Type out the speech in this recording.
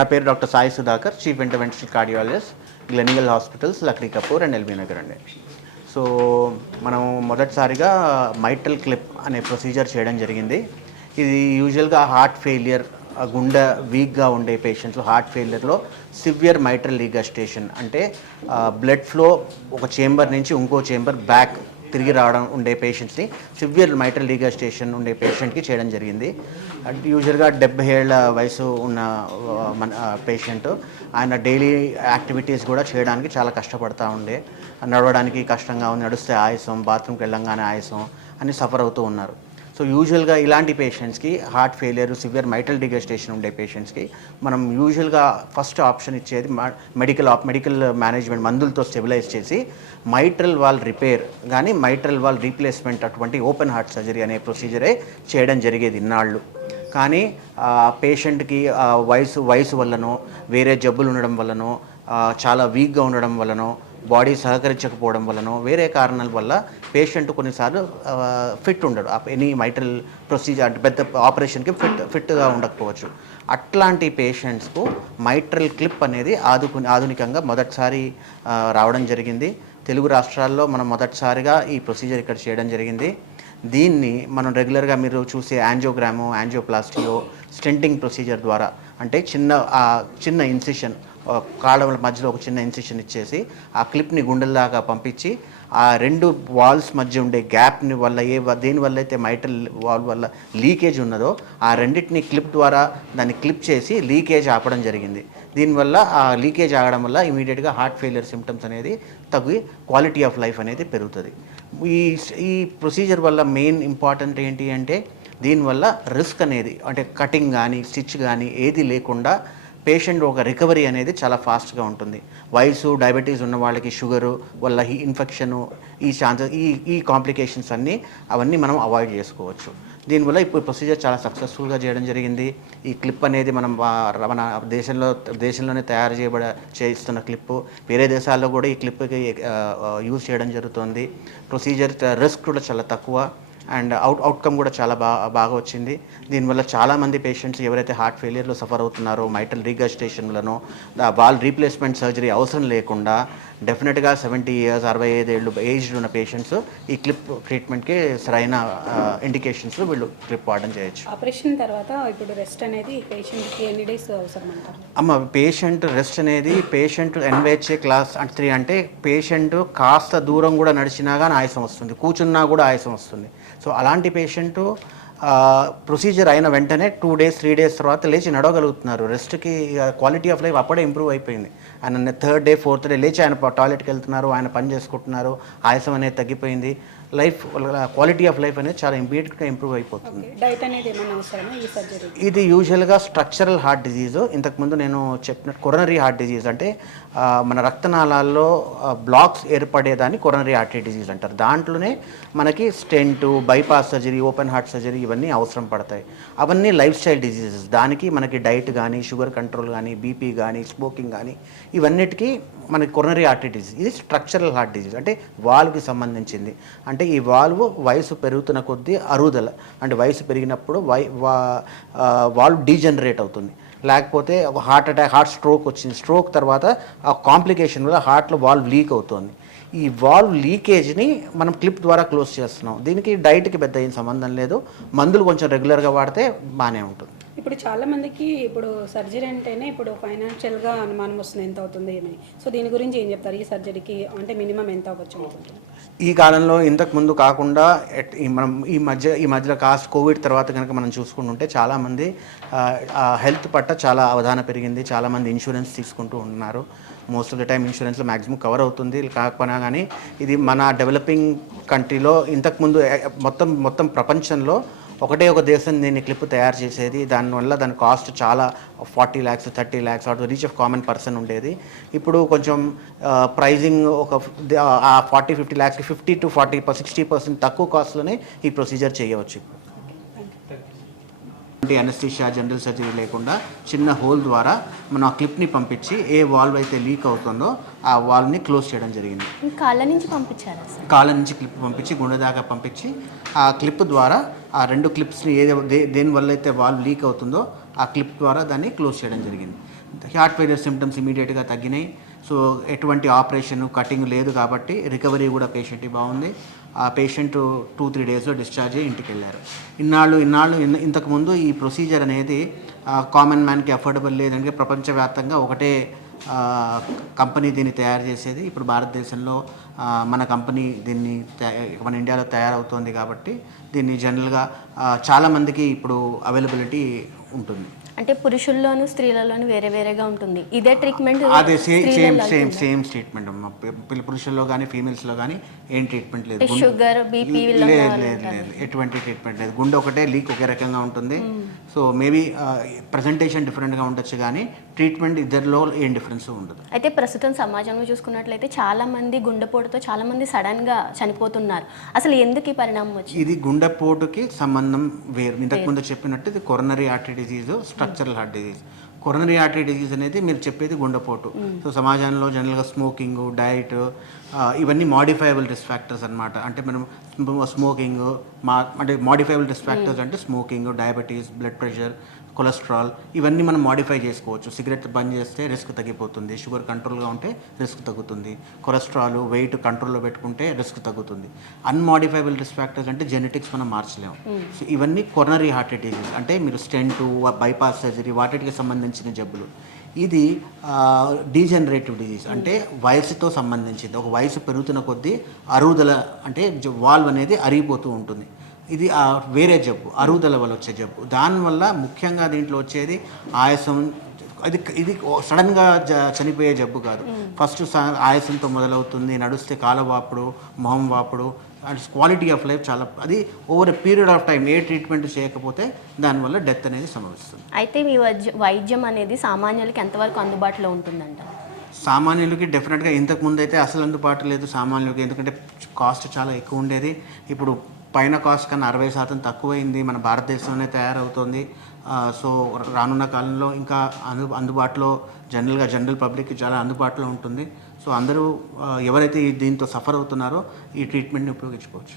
నా పేరు doctor Sai Sudhakar, chief interventional cardiologist, Gleneagles hospitals, Lakdi Kapul and LB Nagar అండి. సో మనం మొదటిసారిగా మైట్రల్ క్లిప్ అనే ప్రొసీజర్ చేయడం జరిగింది. ఇది యూజువల్గా హార్ట్ ఫెయిలియర్, గుండె వీక్గా ఉండే పేషెంట్స్, హార్ట్ ఫెయిలియర్లో సివియర్ మైట్రల్ రీగస్టేషన్ అంటే బ్లడ్ ఫ్లో ఒక చేంబర్ నుంచి ఇంకో చేంబర్ బ్యాక్ తిరిగి రావడం ఉండే పేషెంట్స్ని సివియర్ మైట్రల్ రీగస్టేషన్ ఉండే పేషెంట్కి చేయడం జరిగింది. యూజువల్గా 70 ఏళ్ల వయసు ఉన్న మన పేషెంట్. ఆయన డైలీ యాక్టివిటీస్ కూడా చేయడానికి చాలా కష్టపడతా ఉండే, నడవడానికి కష్టంగా ఉంది, నడిస్తే ఆయాసం, బాత్రూమ్కి వెళ్ళంగానే ఆయాసం అని సఫర్ అవుతూ ఉన్నారు. సో యూజువల్గా ఇలాంటి పేషెంట్స్కి హార్ట్ ఫెయిలియర్, సివియర్ మైట్రల్ డిగస్టేషన్ ఉండే పేషెంట్స్కి మనం యూజువల్గా ఫస్ట్ ఆప్షన్ ఇచ్చేది మెడికల్ మేనేజ్మెంట్ మందులతో స్టెబిలైజ్ చేసి మైట్రల్ వాల్ రిపేర్ కానీ మైట్రల్ వాల్ రీప్లేస్మెంట్ అటువంటి ఓపెన్ హార్ట్ సర్జరీ అనే ప్రొసీజరే చేయడం జరిగేది ఇన్నాళ్ళు. కానీ పేషెంట్కి వయసు వల్లనో, వేరే జబ్బులు ఉండడం వల్లనో, చాలా వీక్గా ఉండడం వల్లనో, బాడీ సహకరించకపోవడం వలనో, వేరే కారణాల వల్ల పేషెంట్ కొన్నిసార్లు ఫిట్ ఉండడు. ఎనీ మైట్రల్ ప్రొసీజర్ అంటే పెద్ద ఆపరేషన్కి ఫిట్గా ఉండకపోవచ్చు. అట్లాంటి పేషెంట్స్కు మైట్రల్ క్లిప్ అనేది ఆధునికంగా మొదటిసారి రావడం జరిగింది. తెలుగు రాష్ట్రాల్లో మనం మొదటిసారిగా ఈ ప్రొసీజర్ ఇక్కడ చేయడం జరిగింది. దీన్ని మనం రెగ్యులర్గా మీరు చూసే యాంజియోగ్రాము, యాంజియోప్లాస్టియో, స్టెంటింగ్ ప్రొసీజర్ ద్వారా అంటే చిన్న ఇన్సిషన్, కాళ్ళ మధ్యలో ఒక చిన్న ఇన్సిషన్ ఇచ్చేసి ఆ క్లిప్ని గుండెల్లాగా పంపించి ఆ రెండు వాల్స్ మధ్య ఉండే గ్యాప్ని వల్ల దేనివల్ల అయితే మైట్రల్ వాల్ వల్ల లీకేజ్ ఉన్నదో ఆ రెండింటిని క్లిప్ ద్వారా దాన్ని క్లిప్ చేసి లీకేజ్ ఆపడం జరిగింది. దీనివల్ల ఆ లీకేజ్ ఆగడం వల్ల ఇమీడియట్గా హార్ట్ ఫెయిలియర్ సిమ్టమ్స్ అనేది తగ్గి క్వాలిటీ ఆఫ్ లైఫ్ అనేది పెరుగుతుంది. ఈ ప్రొసీజర్ వల్ల మెయిన్ ఇంపార్టెంట్ ఏంటి అంటే దీనివల్ల రిస్క్ అనేది అంటే కటింగ్ కానీ స్టిచ్ కానీ ఏది లేకుండా పేషెంట్ ఒక రికవరీ అనేది చాలా ఫాస్ట్గా ఉంటుంది. వయసు, డయాబెటీస్ ఉన్న వాళ్ళకి షుగరు వల్ల ఈ ఇన్ఫెక్షను, ఈ ఛాన్సెస్, ఈ కాంప్లికేషన్స్ అవన్నీ మనం అవాయిడ్ చేసుకోవచ్చు. దీనివల్ల ఇప్పుడు ప్రొసీజర్ చాలా సక్సెస్ఫుల్గా చేయడం జరిగింది. ఈ క్లిప్ అనేది మన దేశంలోనే తయారు చేయిస్తున్న క్లిప్పు. వేరే దేశాల్లో కూడా ఈ క్లిప్కి యూజ్ చేయడం జరుగుతుంది. ప్రొసీజర్ రిస్క్ కూడా చాలా తక్కువ అండ్ అవుట్కమ్ కూడా చాలా బాగా వచ్చింది. దీనివల్ల చాలామంది పేషెంట్స్ ఎవరైతే హార్ట్ ఫెయిలియర్లో సఫర్ అవుతున్నారో, మైట్రల్ రీగస్టేషన్లను వాల్ రీప్లేస్మెంట్ సర్జరీ అవసరం లేకుండా డెఫినెట్గా 70 years 65 ఏళ్ళు ఏజ్డ్ ఉన్న పేషెంట్స్ ఈ క్లిప్ ట్రీట్మెంట్కి సరైన ఇండికేషన్స్లో వీళ్ళు క్లిప్ వాడడం చేయొచ్చు. ఆపరేషన్ తర్వాత ఇప్పుడు రెస్ట్ అనేది పేషెంట్కి ఎన్ని డేస్ అవసరం అంటారు? పేషెంట్ రెస్ట్ అనేది పేషెంట్ NYHA క్లాస్ 3 అంటే పేషెంట్ కాస్త దూరం కూడా నడిచినా కానీ ఆయాసం వస్తుంది, కూర్చున్నా కూడా ఆయాసం వస్తుంది. సో అలాంటి పేషెంటు ప్రొసీజర్ అయిన వెంటనే 2 days 3 days తర్వాత లేచి నడవగలుగుతున్నారు. రెస్ట్కి క్వాలిటీ ఆఫ్ లైఫ్ అప్పుడే ఇంప్రూవ్ అయిపోయింది. ఆయన 3rd day 4th day లేచి ఆయన టాయిలెట్కి వెళ్తున్నారు, ఆయన పని చేసుకుంటున్నారు, ఆయాసం అనేది తగ్గిపోయింది. లైఫ్ క్వాలిటీ ఆఫ్ లైఫ్ అనేది చాలా ఇమీడియట్గా ఇంప్రూవ్ అయిపోతుంది. డైట్ అనేది ఏమైనా అవసరమా ఈ సర్జరీ? ఇది యూజువల్గా స్ట్రక్చరల్ హార్ట్ డిజీజ్. ఇంతకుముందు నేను చెప్పినట్టు కొరోనరీ హార్ట్ డిజీజ్ అంటే మన రక్తనాళాల్లో బ్లాక్స్ ఏర్పడేదాన్ని కొరోనరీ ఆర్టరీ డిజీజ్ అంటారు. దాంట్లోనే మనకి stent, bypass surgery, open heart surgery ఇవన్నీ అవసరం పడతాయి. అవన్నీ లైఫ్ స్టైల్ డిజీజెస్. దానికి మనకి డైట్ కానీ, షుగర్ కంట్రోల్ కానీ, బీపీ కానీ, స్మోకింగ్ కానీ ఇవన్నిటికీ మనకి కొరోనరీ ఆర్టరీ డిజీజ్. ఇది స్ట్రక్చరల్ హార్ట్ డిజీజ్ అంటే వాల్వ్కి సంబంధించింది. అంటే ఈ వాల్వ్ వయసు పెరుగుతున్న కొద్దీ అరుగుదల అంటే వయసు పెరిగినప్పుడు వాల్వ్ డీజనరేట్ అవుతుంది. లేకపోతే హార్ట్ అటాక్, హార్ట్ స్ట్రోక్ వచ్చింది, స్ట్రోక్ తర్వాత ఆ కాంప్లికేషన్ వల్ల హార్ట్లో వాల్వ్ లీక్ అవుతుంది. ఈ వాల్వ్ లీకేజ్ని మనం క్లిప్ ద్వారా క్లోజ్ చేస్తున్నాం. దీనికి డైట్కి పెద్ద ఏం సంబంధం లేదు, మందులు కొంచెం రెగ్యులర్గా వాడితే బాగానే ఉంటుంది. ఇప్పుడు చాలామందికి ఇప్పుడు సర్జరీ అంటేనే ఇప్పుడు ఫైనాన్షియల్గా అనుమానం వస్తుంది, ఎంత అవుతుంది ఏమని. సో దీని గురించి ఏం చెప్తారు? ఈ సర్జరీకి అంటే మినిమం ఎంత అవ్వచ్చు అనుకుంటున్నారు? ఈ కాలంలో ఇంతకు ముందు కాకుండా మనం ఈ మధ్యలో కోవిడ్ తర్వాత కనుక మనం చూసుకుంటుంటే చాలామంది హెల్త్ పట్ల చాలా అవగాహన పెరిగింది. చాలామంది ఇన్సూరెన్స్ తీసుకుంటూ ఉన్నారు. మోస్ట్ ఆఫ్ ద టైం ఇన్సూరెన్స్లో మ్యాక్సిమం కవర్ అవుతుంది. కాకపోయినా కానీ ఇది మన డెవలపింగ్ కంట్రీలో ఇంతకుముందు మొత్తం ప్రపంచంలో ఒకటే ఒక దేశం దీన్ని క్లిప్ తయారు చేసేది. దానివల్ల దాని కాస్ట్ చాలా 40 lakhs 30 lakhs out reach of common person ఉండేది. ఇప్పుడు కొంచెం ప్రైజింగ్ ఒక 40-50 lakhs 50 to 60% తక్కువ కాస్ట్లోనే ఈ ప్రొసీజర్ చేయవచ్చు. అనస్థీషియా, జనరల్ సర్జరీ లేకుండా చిన్న హోల్ ద్వారా మనం ఆ క్లిప్ని పంపించి ఏ వాల్వ్ అయితే లీక్ అవుతుందో ఆ వాల్వ్ని క్లోజ్ చేయడం జరిగింది. కాళ్ళ నుంచి పంపించారా? కాళ్ళ నుంచి క్లిప్ పంపించి గుండె దాకా పంపించి ఆ క్లిప్ ద్వారా ఆ 2 క్లిప్స్ని దేనివల్ల అయితే వాల్వ్ లీక్ అవుతుందో ఆ క్లిప్ ద్వారా దాన్ని క్లోజ్ చేయడం జరిగింది. హార్ట్ ఫెయిలియర్ సిమ్టమ్స్ ఇమీడియట్గా తగ్గినాయి. సో ఎటువంటి ఆపరేషన్ కటింగ్ లేదు కాబట్టి రికవరీ కూడా పేషెంట్కి బాగుంది. ఆ పేషెంట్ 2-3 డేస్లో డిశ్చార్జ్ అయ్యి ఇంటికి వెళ్ళారు. ఇంతకుముందు ఈ ప్రొసీజర్ అనేది కామన్ మ్యాన్కి అఫోర్డబుల్ లేదంటే ప్రపంచవ్యాప్తంగా ఒకటే కంపెనీ దీన్ని తయారు చేసేది. ఇప్పుడు భారతదేశంలో మన కంపెనీ దీన్ని మన ఇండియాలో తయారవుతోంది కాబట్టి దీన్ని జనరల్గా చాలామందికి ఇప్పుడు అవైలబిలిటీ ఉంటుంది. అంటే పురుషుల్లోను స్త్రీలలోను వేరే వేరేగా ఉంటుంది. ఇదే ట్రీట్మెంట్ అదే సేమ్ ట్రీట్మెంట్ అమ్మా. పురుషుల్లో కానీ ఫీమేల్స్లో కానీ ఏం ట్రీట్మెంట్ లేదు. షుగర్ బీపీ లేదు ఎటువంటి ట్రీట్మెంట్ లేదు. గుండె ఒకటే లీక్ ఒకే రకంగా ఉంటుంది. సో మేబీ ప్రజెంటేషన్ డిఫరెంట్గా ఉండొచ్చు కానీ ట్రీట్మెంట్ ఇద్దరిలో ఏం డిఫరెన్స్ ఉండదు. అయితే ప్రస్తుతం సమాజంలో చూసుకున్నట్లయితే చాలా మంది గుండెపోటుతో చాలా మంది సడన్గా చనిపోతున్నారు. అసలు ఎందుకు ఈ పరిణామం వచ్చింది? ఇది గుండెపోటుకి సంబంధం వేరు. ఇంతకుముందు చెప్పినట్టు ఇది coronary artery disease, structural heart disease. Coronary artery disease అనేది మీరు చెప్పేది గుండెపోటు. సో సమాజంలో జనరల్గా స్మోకింగ్, డైట్ ఇవన్నీ మాడిఫైయబుల్ రిస్క్ ఫ్యాక్టర్స్ అనమాట. అంటే మనం స్మోకింగ్ అంటే మాడిఫైయబుల్ రిస్క్ ఫ్యాక్టర్స్ అంటే smoking, diabetes, blood pressure, cholesterol ఇవన్నీ మనం మాడిఫై చేసుకోవచ్చు. సిగరెట్ బంద్ చేస్తే రిస్క్ తగ్గిపోతుంది, షుగర్ కంట్రోల్గా ఉంటే రిస్క్ తగ్గుతుంది, కొలెస్ట్రాల్ వెయిట్ కంట్రోల్లో పెట్టుకుంటే రిస్క్ తగ్గుతుంది. అన్మాడిఫైబుల్ రిస్క్ ఫ్యాక్టర్స్ అంటే జెనెటిక్స్ మనం మార్చలేము. సో ఇవన్నీ కొరనరీ హార్ట్ డిసీజ్ అంటే మీరు స్టెంట్, బైపాస్ సర్జరీ వాటికి సంబంధించిన జబ్బులు. ఇది డీజనరేటివ్ డిజీజ్ అంటే వయసుతో సంబంధించింది. ఒక వయసు పెరుగుతున్న కొద్దీ అరుగుదల అంటే వాల్వ్ అనేది అరిగిపోతూ ఉంటుంది. ఇది వేరే జబ్బు, అరుగుదల వల్ల వచ్చే జబ్బు. దానివల్ల ముఖ్యంగా దీంట్లో వచ్చేది ఆయాసం. ఇది సడన్గా చనిపోయే జబ్బు కాదు. ఫస్ట్ ఆయాసంతో మొదలవుతుంది, నడుస్తే కాళ్ళ వాపుడు, మొహం వాపుడు, అండ్ క్వాలిటీ ఆఫ్ లైఫ్ చాలా అది over a period of time A treatment చేయకపోతే దానివల్ల డెత్ అనేది సంభవిస్తుంది. అయితే మీ వైద్యం అనేది సామాన్యులకి ఎంతవరకు అందుబాటులో ఉంటుందంట? సామాన్యులకి డెఫినెట్గా ఇంతకుముందు అయితే అసలు అందుబాటు లేదు సామాన్యులకి. ఎందుకంటే కాస్ట్ చాలా ఎక్కువ ఉండేది. ఇప్పుడు పైన కాస్ట్ కన్నా 60% తక్కువైంది. మన భారతదేశంలోనే తయారవుతుంది. సో రానున్న కాలంలో ఇంకా అందుబాటులో జనరల్ పబ్లిక్కి చాలా అందుబాటులో ఉంటుంది. సో అందరూ ఎవరైతే దీంతో సఫర్ అవుతున్నారో ఈ ట్రీట్మెంట్ని ఉపయోగించుకోవచ్చు.